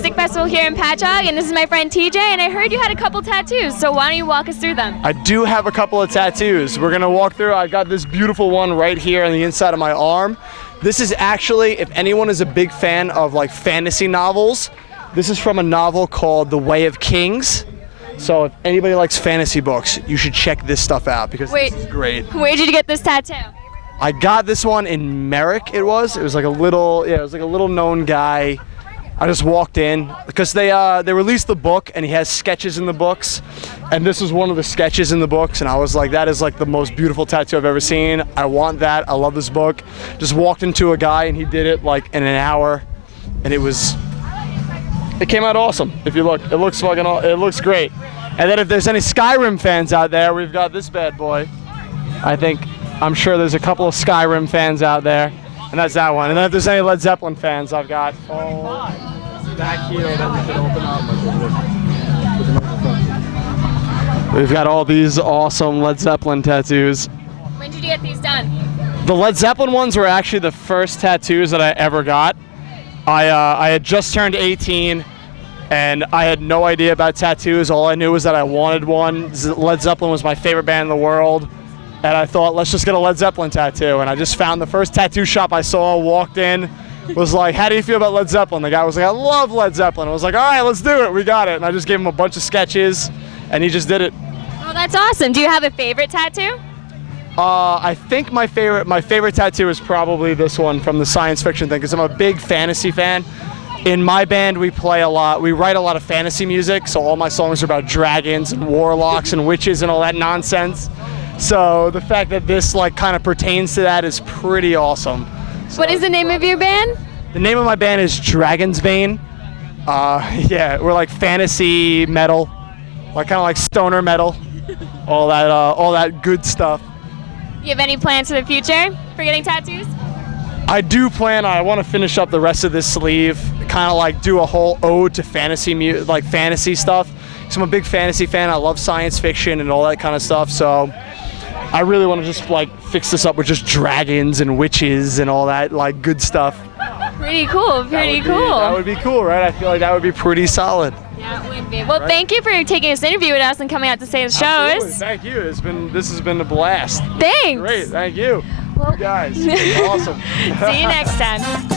Music Festival here in Patchogue, and this is my friend TJ, and I heard you had a couple tattoos, so why don't you walk us through them? I do have a couple of tattoos. We're gonna walk through. I got this beautiful one right here on the inside of my arm. This is actually, if anyone is a big fan of like fantasy novels, this is from a novel called The Way of Kings. So if anybody likes fantasy books, you should check this stuff out because this is great. Where did you get this tattoo? I got this one in Merrick. It was like a little, it was like a little known guy. I just walked in because they released the book and he has sketches in the books, and this was one of the sketches in the books, and I was like, that is like the most beautiful tattoo I've ever seen. I want that. I love this book. Just walked into a guy and he did it like in an hour, and it came out awesome. If you look, it looks great. And then if there's any Skyrim fans out there, we've got this bad boy. I'm sure there's a couple of Skyrim fans out there, and that's that one. And then if there's any Led Zeppelin fans, I've got back here that we can open up. We've got all these awesome Led Zeppelin tattoos. When did you get these done? The Led Zeppelin ones were actually the first tattoos that I ever got. I had just turned 18, and I had no idea about tattoos. All I knew was that I wanted one. Led Zeppelin was my favorite band in the world. And I thought, let's just get a Led Zeppelin tattoo. And I just found the first tattoo shop I saw, walked in, was like, how do you feel about Led Zeppelin? The guy was like, I love Led Zeppelin. I was like, all right, let's do it. We got it. And I just gave him a bunch of sketches, and he just did it. Oh, that's awesome. Do you have a favorite tattoo? I think my favorite tattoo is probably this one from the science fiction thing, because I'm a big fantasy fan. In my band, we write a lot of fantasy music, so all my songs are about dragons and warlocks and witches and all that nonsense. So the fact that this like kind of pertains to that is pretty awesome. So, what is the name of your band? The name of my band is Dragon's Bane. Yeah, we're like fantasy metal, like kind of like stoner metal, all that good stuff. You have any plans for the future for getting tattoos? I do plan. I want to finish up the rest of this sleeve, kind of like do a whole ode to fantasy stuff. So I'm a big fantasy fan. I love science fiction and all that kind of stuff. So I really want to just like fix this up with just dragons and witches and all that like good stuff. Pretty cool, pretty cool. That would be cool, right? I feel like that would be pretty solid. Yeah, it would be. Well, thank you for taking this interview with us and coming out to say the shows. Absolutely. Thank you. This has been a blast. Thanks. Great. Thank you. Well, you guys. Awesome. See you next time.